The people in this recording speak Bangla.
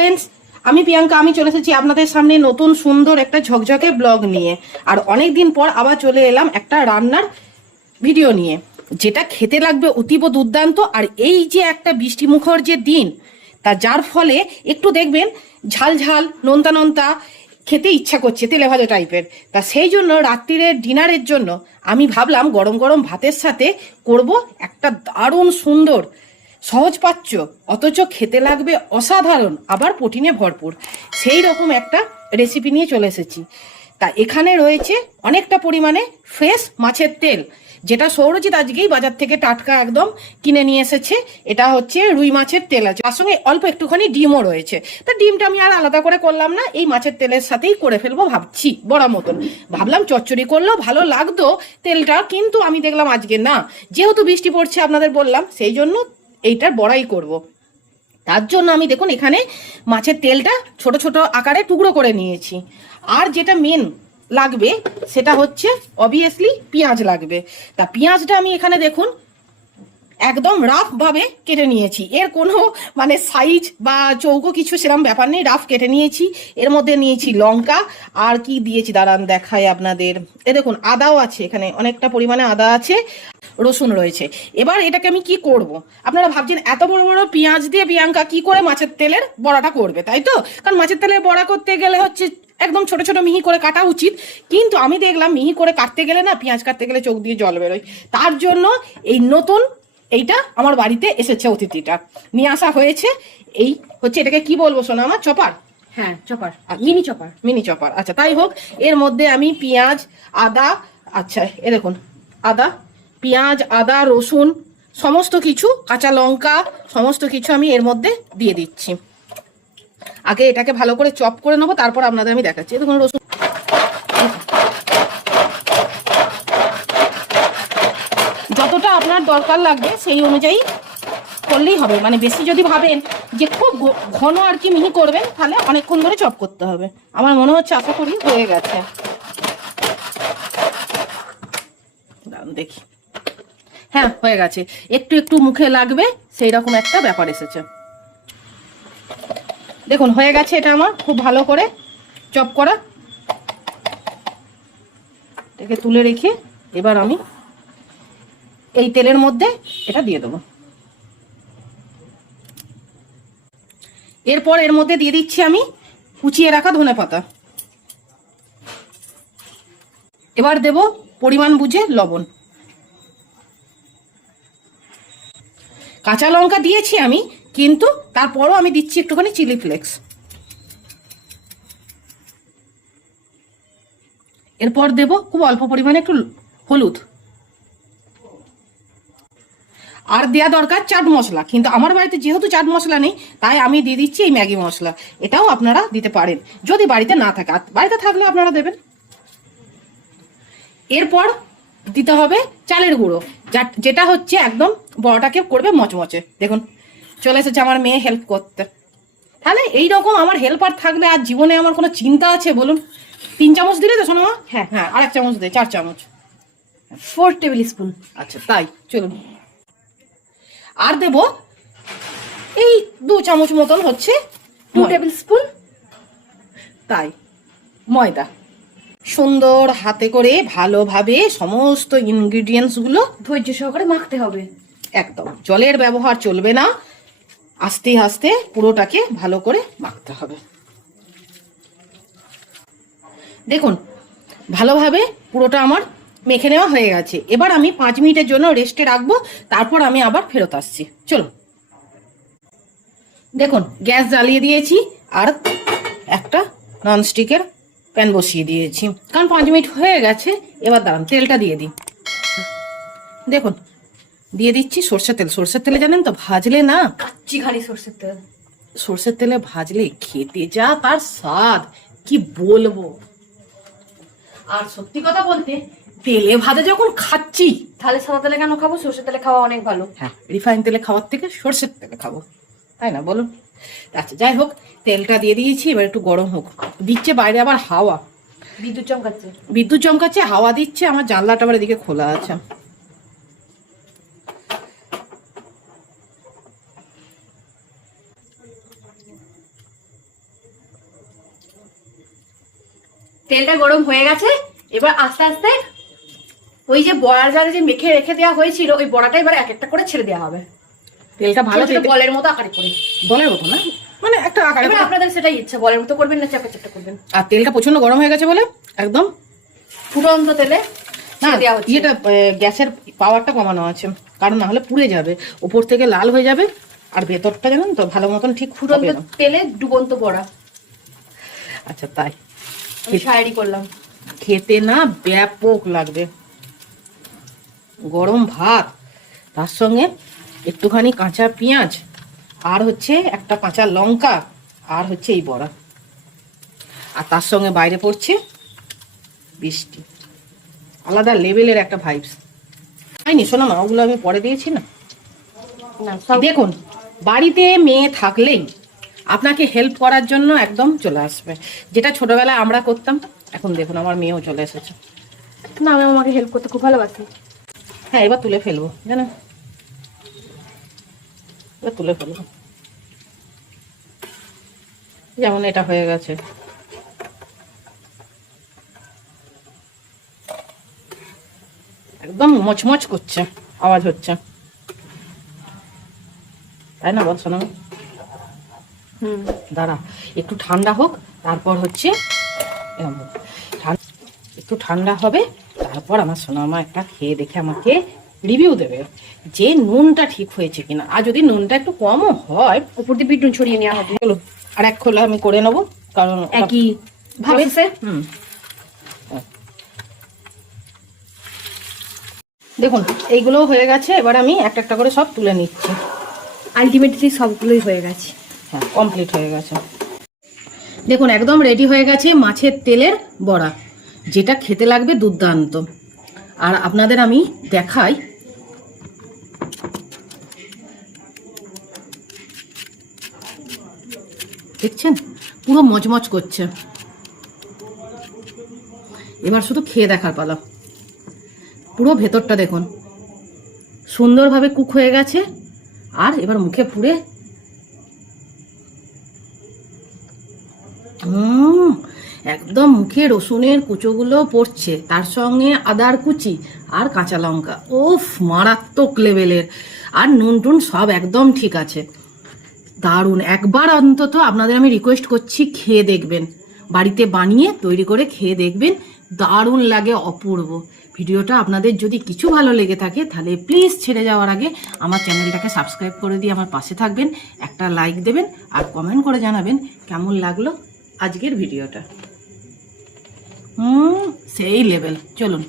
ফ্রেন্ডস, আমি প্রিয়াঙ্কা। আমি চলে এসেছি আপনাদের সামনে নতুন সুন্দর একটা ঝকঝকে ব্লগ নিয়ে। আর অনেক দিন পর আবার চলে এলাম একটা রান্নার ভিডিও নিয়ে, যেটা খেতে লাগবে অতীব দুর্দান্ত। আর এই যে একটা বৃষ্টিমুখর যে দিন, তা যার ফলে একটু দেখবেন ঝাল ঝাল নোনতা নোনতা খেতে ইচ্ছা করছে, তেলে ভাজা টাইপের। তা সেই জন্য রাত্রিরের ডিনারের জন্য আমি ভাবলাম গরম গরম ভাতের সাথে করব একটা দারুণ সুন্দর সহজপাচ্য, অথচ খেতে লাগবে অসাধারণ, আবার প্রোটিনে ভরপুর সেই রকম একটা রেসিপি নিয়ে চলে এসেছি। তা এখানে রয়েছে অনেকটা পরিমাণে ফ্রেশ মাছের তেল, যেটা সৌরজিৎ আজকেই বাজার থেকে টাটকা একদম কিনে নিয়ে এসেছে। এটা হচ্ছে রুই মাছের তেল আছে, তার সঙ্গে অল্প একটুখানি ডিমও রয়েছে। তা ডিমটা আমি আর আলাদা করে করলাম না, এই মাছের তেলের সাথেই করে ফেলবো ভাবছি বড়া মতন। ভাবলাম চচ্চড়ি করলেও ভালো লাগতো তেলটা, কিন্তু আমি দেখলাম আজকে না, যেহেতু বৃষ্টি পড়ছে আপনাদের বললাম, সেই জন্য এইটার বড়াই করব। তার জন্য আমি দেখুন এখানে মাছের তেলটা ছোট ছোট আকারে টুকরো করে নিয়েছি। আর যেটা মেন লাগবে সেটা হচ্ছে অবভিয়াসলি পেঁয়াজ লাগবে। তা পেঁয়াজটা আমি এখানে দেখুন একদম রাফ ভাবে কেটে নিয়েছি, এর কোনো মানে সাইজ বা চৌকো কিছু সেরকম ব্যাপার নেই, রাফ কেটে নিয়েছি। এর মধ্যে নিয়েছি লঙ্কা, আর কি দিয়েছি দাঁড়ান দেখায় আপনাদের। এ দেখুন আদাও আছে, এখানে অনেকটা পরিমাণে আদা আছে, রসুন রয়েছে। এবার এটাকে আমি কি করব, আপনারা ভাবছেন এত বড় বড় পেঁয়াজ দিয়ে প্রিয়াঙ্কা কি করে মাছের তেলের বড়াটা করবে, তাই তো? কারণ মাছের তেলের বড়া করতে গেলে হচ্ছে একদম ছোট ছোট মিহি করে কাটা উচিত, কিন্তু আমি দেখলাম মিহি করে কাটতে গেলে না, পেঁয়াজ কাটতে গেলে চোখ দিয়ে জল বেরোয়। তার জন্য এই নতুন এইটা আমার বাড়িতে এসেছে, অতিথিটা নিয়ে আসা হয়েছে। এই হচ্ছে, এটাকে কি বলবো শোনা আমার, চপার? হ্যাঁ chopper, mini chopper. Mini chopper, আচ্ছা তাই হোক। এর মধ্যে আমি পেঁয়াজ, আদা, আচ্ছা এ দেখুন আদা, পেঁয়াজ, আদা, রসুন, সমস্ত কিছু, কাঁচা লঙ্কা, সমস্ত কিছু আমি এর মধ্যে দিয়ে দিচ্ছি। আগে এটাকে ভালো করে চপ করে নেবো, তারপর আপনাদের আমি দেখাচ্ছি। দেখুন রসুন যতটা আপনার দরকার লাগবে সেই অনুযায়ী করলেই হবে। মানে বেশি যদি ভাবেন যে খুব ঘন আর কি মিহি করবেন, তাহলে অনেকক্ষণ ধরে চপ করতে হবে। আমার মনে হচ্ছে আশা করি হয়ে গেছে, দেখি। হ্যাঁ হয়ে গেছে, একটু একটু মুখে লাগবে সেই রকম একটা ব্যাপার এসেছে। দেখুন হয়ে গেছে এটা আমার খুব ভালো করে চপ করা। এটাকে তুলে রেখে এবার আমি এই তেলের মধ্যে এটা দিয়ে দেবো। এরপর এর মধ্যে দিয়ে দিচ্ছি আমি কুচিয়ে রাখা ধনেপাতা। এবার দেব পরিমাণ বুঝে লবণ। কাঁচা লঙ্কা দিয়েছি আমি, কিন্তু তারপরও আমি দিচ্ছি একটুখানি চিলি ফ্লেক্স। এরপর দেব খুব অল্প পরিমাণে একটু হলুদ, আর দেয়া দরকার চাট মশলা, কিন্তু আমার বাড়িতে যেহেতু চাট মশলা নেই, তাই আমি দিয়ে দিচ্ছি এই ম্যাগি মশলা। এটাও আপনারা দিতে পারেন যদি বাড়িতে না থাকে, বাড়িতে থাকলে আপনারা দেবেন। এরপর দিতে হবে চালের গুঁড়ো, যেটা হচ্ছে একদম বড়াটাকে করবে মচমচে। দেখুন চলে এসেছে আমার মেয়ে হেল্প করতে। তাহলে এইরকম আমার হেল্পার থাকলে আর জীবনে আমার কোনো চিন্তা আছে বলুন? 3 চামচ দিলে তো শোনো? হ্যাঁ হ্যাঁ, আর 1 চামচ দে, 4 চামচ। 4 টেবিল স্পুন। আচ্ছা তাই, চলুন। আর দেব এই 2 চামচ মতন হচ্ছে 2 টেবিল স্পুন তাই ময়দা। সুন্দর হাতে করে ভালোভাবে সমস্ত ইনগ্রিডিয়েন্টস গুলো ধৈর্য সহকারে মাখতে হবে। একদম জলের ব্যবহার চলবে না, আস্তে আস্তে পুরোটাকে ভালো করে মাখতে হবে। দেখুন ভালোভাবে পুরোটা আমার মেখে নেওয়া হয়ে গেছে। এবার আমি 5 মিনিটের জন্য রেস্টে রাখবো, তারপর আমি আবার ফেরত আসছি। চলো। দেখুন গ্যাস জ্বালিয়ে দিয়েছি, আর একটা ননস্টিকের প্যান বসিয়ে দিয়েছি, কারণ 5 মিনিট হয়ে গেছে। এবার দাঁড়ান তেলটা দিয়ে দিই। দেখুন দিয়ে দিচ্ছি সর্ষের তেল। সর্ষের তেলে জানেন তো ভাজলে না, কাচ্চি ঘানি সরষের তেল। সর্ষের তেলে ভাজলে খেতে যা তার স্বাদ, কি বলবো। আর সত্যি কথা বলতে তেলে ভাজা যখন খাচ্ছি, তাহলে সাদা তেলে কেন খাবো? সরষের তেলে খাওয়া অনেক ভালো। হ্যাঁ রিফাইন তেলে খাওয়ার থেকে সর্ষের তেলে খাবো, তাই না বলুন? আচ্ছা যাই হোক, তেলটা দিয়ে দিয়েছি, এবার একটু গরম হোক। দিচ্ছে বাইরে আবার হাওয়া, বিদ্যুৎ চমকাচ্ছে। বিদ্যুৎ চমকাচ্ছে, হাওয়া দিচ্ছে, আমার জানলাটা আবার এদিকে খোলা আছে। তেলটা গরম হয়ে গেছে, এবার আস্তে আস্তে ওই যে বড়ার জালে যে মেখে রেখে দেওয়া হয়েছিল ওই বড়াটা এবার এক একটা করে ছেড়ে দেওয়া হবে। তেলটা ভালো ছোট ছোট বলের মতো আকারে করে। বলের মতো না, মানে একটা আকারে। এবার আপনাদের সেটাই ইচ্ছা, বলের মতো করবেন না চাপা চাপটা করবেন। আর তেলটা প্রচন্ড গরম হয়ে গেছে বলে একদম ফুটন্ত তেলে না, ছেড়ে দেওয়া হচ্ছে। ইয়েটা গ্যাসের পাওয়ারটা কমানো আছে, কারণ না হলে পুড়ে যাবে, উপর থেকে লাল হয়ে যাবে আর ভেতরটা জানেন তো ভালো মতন ঠিক ফুটন্ত হবে না। তেলে ডুবন্ত বড়া। আচ্ছা তাই আমি শাড়ি করলাম। খেতে না ব্যাপক লাগবে, গরম ভাত, তার সঙ্গে একটুখানি কাঁচা পেঁয়াজ, আর হচ্ছে একটা কাঁচা লঙ্কা, আর হচ্ছে এই বড়া, আর তার সঙ্গে বাইরে পড়ছে বৃষ্টি। আলাদা লেভেলের একটা ভাইবস। হয়নি শোনো না, ওগুলো আমি পরে দিয়েছি না। না সব দেখুন, বাড়িতে মেয়ে থাকলেই আপনাকে হেল্প করার জন্য একদম চলে আসবে, যেটা ছোটবেলায় আমরা করতাম। এখন দেখুন আমার মেয়েও চলে এসেছে। না, আমি আমাকে হেল্প করতে খুব ভালোবাসি। হ্যাঁ, এবার তুলে ফেলবো জানো, এবার তুলে ফেলবো। যেমন এটা হয়ে গেছে, একদম মচমচ করছে, আওয়াজ হচ্ছে, তাই না বল শোনা? দাঁড়া একটু ঠান্ডা হোক, তারপর হচ্ছে এরকম হোক। একটু ঠান্ডা হবে, তারপর আমার সোনা মা একটা খেয়ে দেখে আমাকে রিভিউ দেবে যে নুনটা ঠিক হয়েছে কিনা। আর যদি নুনটা একটু কমও হয়, উপর দিয়ে বিট নুন ছড়িয়ে নেওয়া হবে। চলো আর এক খোলা আমি করে নেবো, কারণ একই ভাবে দেখুন এইগুলোও হয়ে গেছে। এবার আমি একটা একটা করে সব তুলে নিচ্ছি। আলটিমেটলি সবগুলোই হয়ে গেছে। হ্যাঁ, কমপ্লিট হয়ে গেছে। দেখুন একদম রেডি হয়ে গেছে মাছের তেলের বড়া, যেটা খেতে লাগবে দুর্দান্ত। আর আপনাদের আমি দেখাই, দেখছেন পুরো মচমচ করছে। এবার শুধু খেয়ে দেখার পালা। পুরো ভেতরটা দেখুন সুন্দরভাবে কুক হয়ে গেছে। আর এবার মুখে পুরে একদম মুখে রসুনের কুচোগুলো পড়ছে, তার সঙ্গে আদার কুচি আর কাঁচা লঙ্কা, ওফ মারাত্মক লেভেলের। আর নুন টুন সব একদম ঠিক আছে, দারুণ। একবার অন্তত আপনাদের আমি রিকোয়েস্ট করছি, খেয়ে দেখবেন, বাড়িতে বানিয়ে তৈরি করে খেয়ে দেখবেন, দারুণ লাগে, অপূর্ব। ভিডিওটা আপনাদের যদি কিছু ভালো লেগে থাকে তাহলে প্লিজ ছেড়ে যাওয়ার আগে আমার চ্যানেলটাকে সাবস্ক্রাইব করে দিয়ে আমার পাশে থাকবেন, একটা লাইক দেবেন আর কমেন্ট করে জানাবেন কেমন লাগলো আজকের ভিডিওটা। সেই লেভেল। চলুন।